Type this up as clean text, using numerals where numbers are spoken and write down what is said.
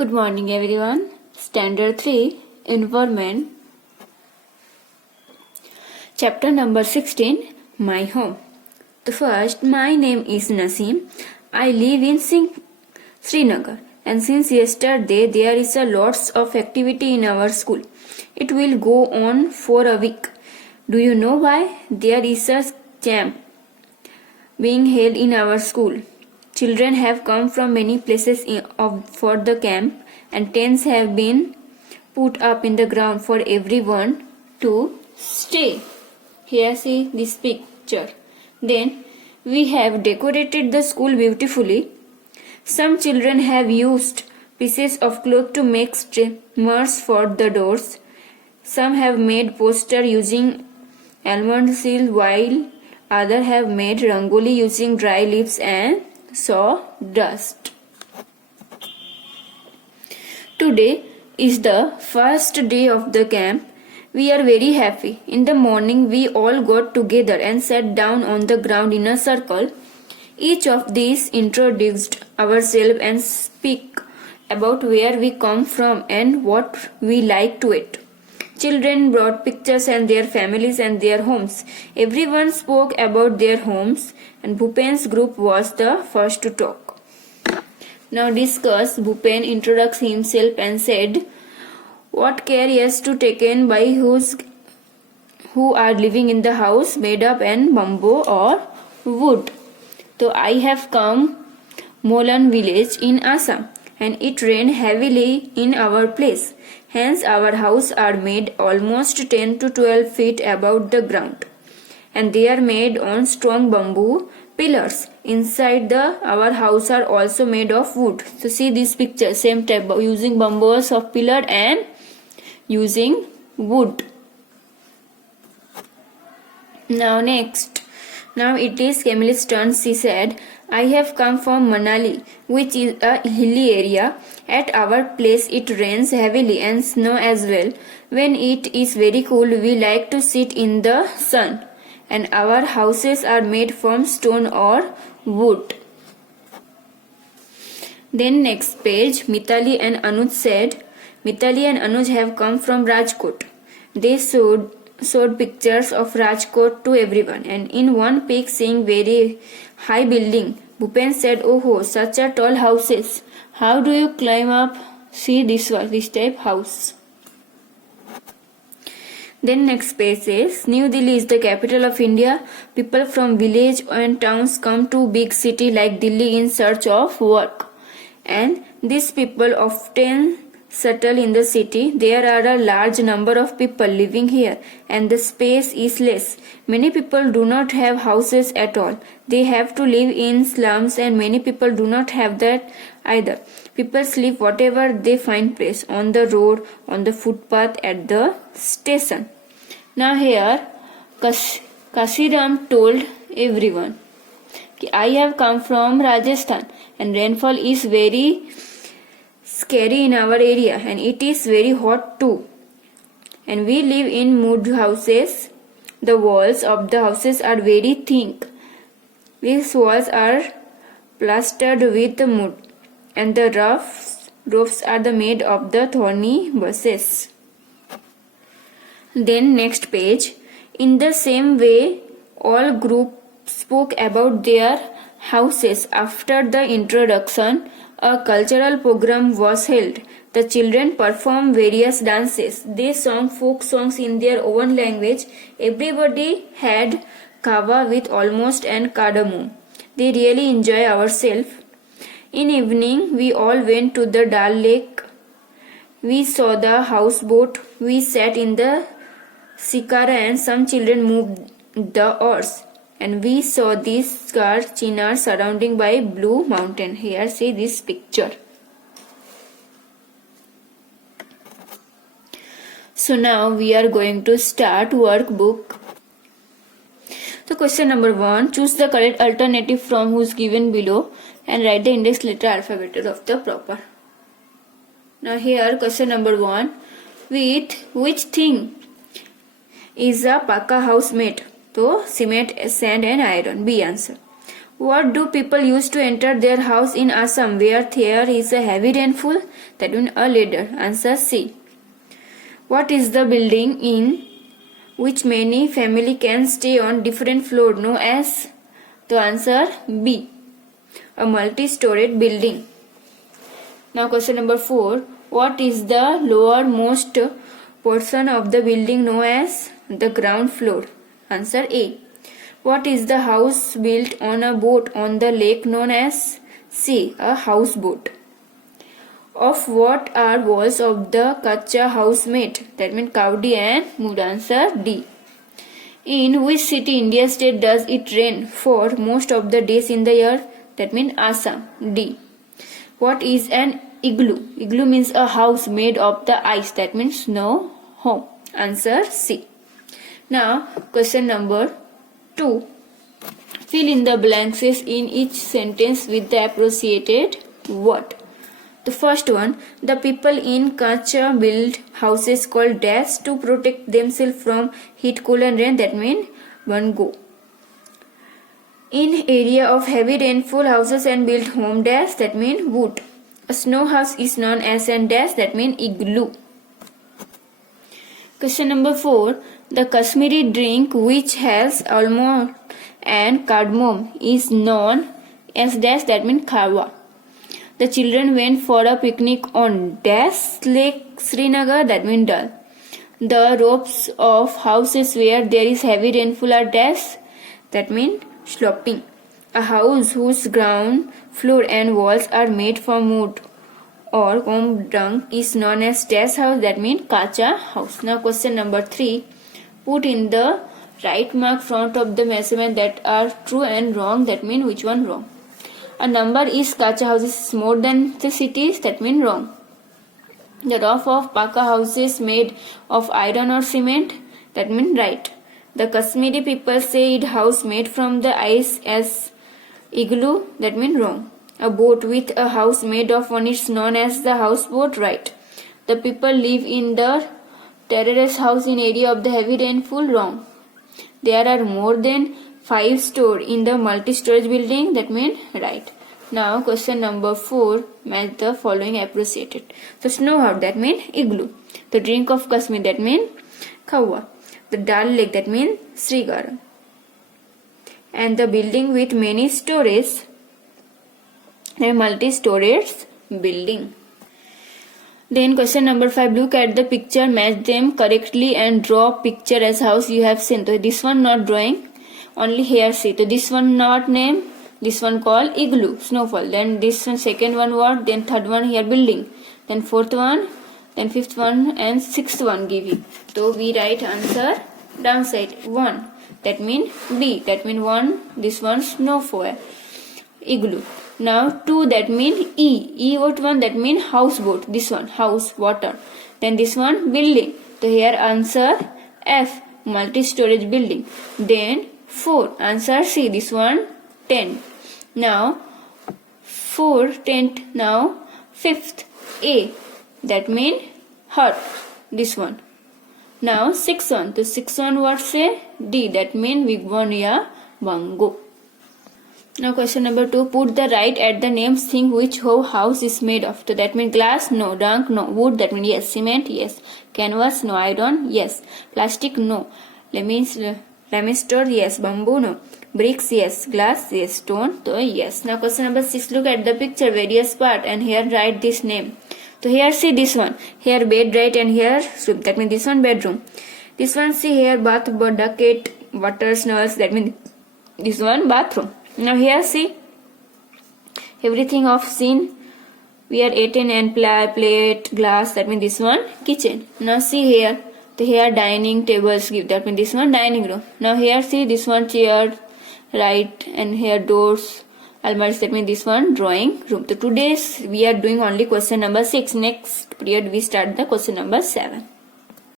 Good morning everyone. Standard 3 Environment. Chapter number 16 My Home. The first, my name is Naseem. I live in Srinagar and since yesterday there is a lots of activity in our school. It will go on for a week. Do you know why? There is a camp being held in our school. Children have come from many places for the camp and tents have been put up in the ground for everyone to stay. Here see this picture. Then we have decorated the school beautifully. Some children have used pieces of cloth to make streamers for the doors. Some have made poster using almond seal while others have made rangoli using dry leaves and sawdust. Today is the first day of the camp. We are very happy. In the morning, we all got together and sat down on the ground in a circle. Each of these introduced ourselves and speak about where we come from and what we like to eat. Children brought pictures and their families and their homes. Everyone spoke about their homes and Bhupen's group was the first to talk. Now discuss. Bhupen introduced himself and said what care he has to taken by who are living in the house made up and bamboo or wood. So I have come Molan village in Assam and it rained heavily in our place. Hence our house are made almost 10 to 12 feet above the ground and they are made on strong bamboo pillars. Inside our house are also made of wood. So see this picture, same type using bamboos of pillar and using wood. Now next. Now it is Camille's turn. She said, I have come from Manali, which is a hilly area. At our place it rains heavily and snow as well. When it is very cool, we like to sit in the sun. And our houses are made from stone or wood. Then next page, Mitali and Anuj said, Mitali and Anuj have come from Rajkot. They showed pictures of Rajkot to everyone and in one pic seeing very high building. Bhupen said, oh, such a tall houses. How do you climb up? See this type house. Then next page says, New Delhi is the capital of India. People from village and towns come to big city like Delhi in search of work. And these people often settle in the city. There are a large number of people living here and the space is less. Many people do not have houses at all. They have to live in slums and many people do not have that either. People sleep whatever they find place, on the road, on the footpath, at the station. Now here Kashiram told everyone, I have come from Rajasthan and rainfall is very scary in our area and it is very hot too. And we live in mud houses. The walls of the houses are very thick. These walls are plastered with mud and the roofs are made of the thorny bushes. Then next page. In the same way, all groups spoke about their houses. After the introduction, a cultural program was held. The children performed various dances. They sang folk songs in their own language. Everybody had kava with almost and cardamom. They really enjoyed ourselves. In evening, we all went to the Dal Lake. We saw the houseboat. We sat in the shikara and some children moved the oars. And we saw this Chinar surrounding by blue mountain. Here see this picture. So now we are going to start workbook. So question number 1. Choose the correct alternative from who's given below and write the index letter alphabet of the proper. Now here question number 1. With which thing is a Paka house made? So cement, sand and iron. B answer. What do people use to enter their house in Assam where there is a heavy rainfall? That means a ladder. Answer C. What is the building in which many family can stay on different floor known as? The answer B. A multi-storied building. Now question number 4. What is the lowermost portion of the building known as? The ground floor. Answer A. What is the house built on a boat on the lake known as? C. A houseboat. Of what are walls of the kacha house made? That means kaudi and mud. Answer D. In which city, India state, does it rain for most of the days in the year? That means Assam. D. What is an igloo? Igloo means a house made of the ice. That means snow home. Answer C. Now question number 2. Fill in the blanks in each sentence with the appropriate word. The first one, the people in Kacha build houses called dash to protect themselves from heat, cold and rain. That means bango. In area of heavy rainfall, houses and built home dash. That means wood. A snow house is known as an dash. That means igloo. Question number 4. The Kashmiri drink which has almond and cardamom is known as dash. That means khawa. The children went for a picnic on dash Lake Srinagar. That means Dal. The roofs of houses where there is heavy rainfall are dash. That means sloping. A house whose ground floor and walls are made from wood or comb dung is known as dash house. That means kacha house. Now question number 3. Put in the right mark front of the measurement that are true and wrong. That means which one wrong? A number is kacha houses more than the cities. That means wrong. The roof of paka houses made of iron or cement. That means right. The Kashmiri people say it house made from the ice as igloo. That means wrong. A boat with a house made of one is known as the houseboat. Right. The people live in the terrace house in area of the heavy rainfall. Wrong. There are more than 5 stores in the multi-storage building. That means right. Now question number 4. Match the following appropriated. So snow house. That means igloo. The drink of Kashmir. That means khawa. The Dal Lake. That means Srinagar. And the building with many stories. A multi-storage building. Then question number 5. Look at the picture, match them correctly and draw picture as house you have seen. So this one not drawing, only here see. So this one not name, this one called igloo, snowfall. Then this one second one what, then third one here building, then fourth one, then fifth one and sixth one giving. So we write answer downside 1. That means B. That means 1. This one snowfall, igloo. Now 2, that means E. E what one? That means houseboat. This one house, water. Then this one building. So here answer F, multi-storage building. Then 4, answer C. This one tent. Now 4 tent. Now 5th A. That means hut. This one. Now 6th one. The 6th one what say? D. That means Vigvania Bango. Now question number 2. Put the right at the names thing which house is made of. So that means glass, no. Dung, no. Wood, that means yes. Cement, yes. Canvas, no. Iron, yes. Plastic, no. Limestone, yes. Bamboo, no. Bricks, yes. Glass, yes. Stone, so yes. Now question number 6. Look at the picture, various part, and here write this name. So here see this one. Here bed, right, and here soup. That means this one bedroom. This one see here bath, bucket, water, smells. That means this one bathroom. Now here see everything of seen. We are eaten and plate, glass. That means this one kitchen. Now see here. The here dining tables give. That means this one dining room. Now here see this one chair, right, and here doors, almaris. That means this one drawing room. So today we are doing only question number 6. Next period we start the question number 7.